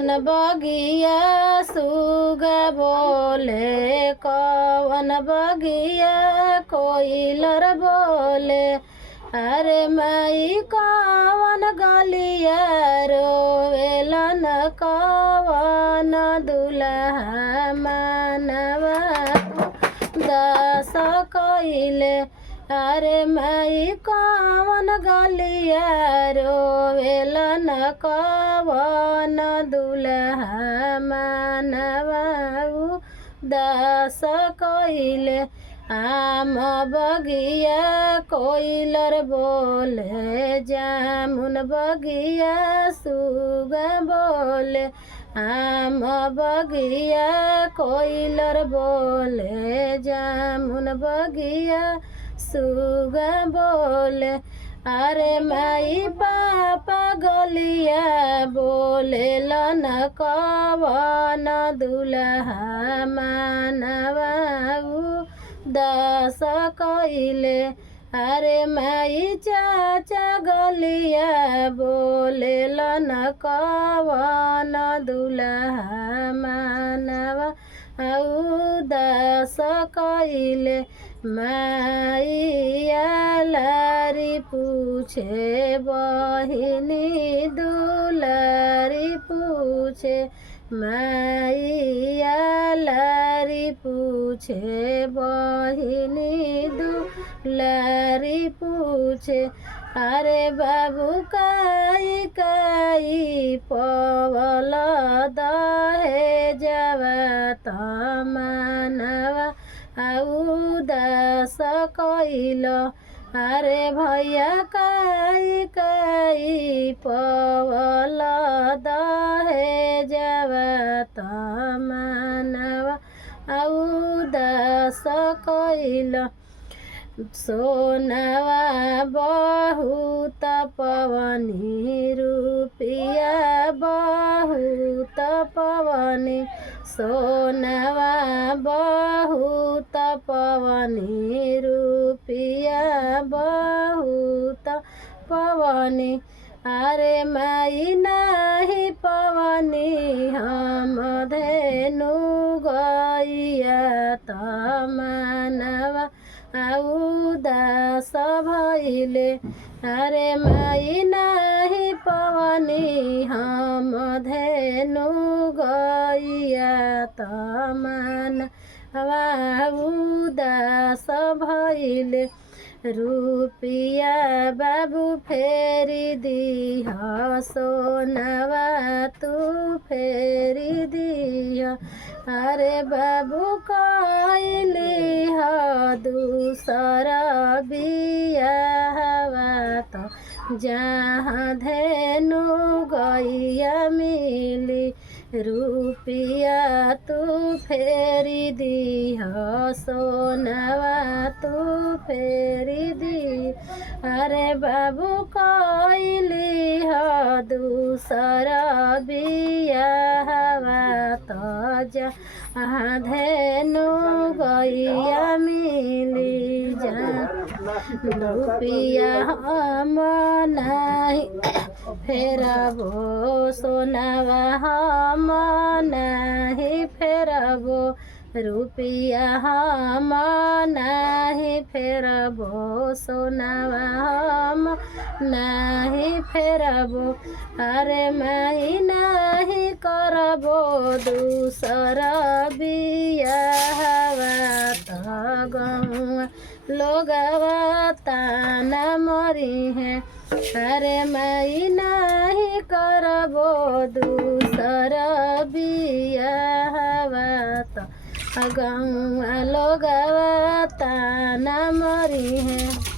कवन बगिया सुगा बोले, कवन बगिया कोइलर बोले। अरे माई कवन गलिया रोवेलन, कवन दुल्हा मानवा दास कइले। अरे माई कवन गलिया रोवेलन, कवन दुल्हा मानवा दास कइले। आम बगिया कोइलर बोले, जामुन बगिया सुगा बोले। आम बगिया कोइलर बोले, जामुन बगिया सुगा बोले। अरे माई पापा गलिया बोलेलन, कवन दुल्हा मानवा दास कइले। अरे माई चाचा गलिया बोलेलन, कवन दुल्हा मानवा दास कइले। माइया लारी पूछे, बहिनी दुलारी पूछे। माइया लारी पूछे, बहिनी दुलारी पूछे। अरे बाबू काई काई पवल दहेजवा तमनवा दास कइल। अरे भैया काई काई पवल दहेजवा तमनवा दास कइल। सोनवा बहुत पवनी, रुपिया बहुत पवनी। सोनवा बहुत पवनी, रुपिया बहुत पवनी। अरे माई नाही पवनी हम धेनु गैया तमनवा दास भइले। अरे माई नाही पवनी हम धेनु गैया तमनवा दास भइले। रुपिया बाबू फेरी दीह, सोनवा तू फेरी दीह। अरे बाबू कइली ह दूसरा बियाहवा त जहाँ धेनु गैया मिली। रुपिया तू फेरी दीह, सोनवा तू फेरी दी। अरे बाबू कइली ह दूसरा बियाहवा त जहाँ धेनु गैया मिली। रुपिया हम नाही फेरबो, सोनवा हम नाही फेरबो। रुपिया हम नाही फेरबो, सोनवा हम नाही फेरबो। अरे माई नाही करबो दूसरा बियाहवा त गौआ लोगवा ताना मरी है। अरे माई नाही करबो दूसरा बियाहवा त गौआ लोगवा ताना मरी है।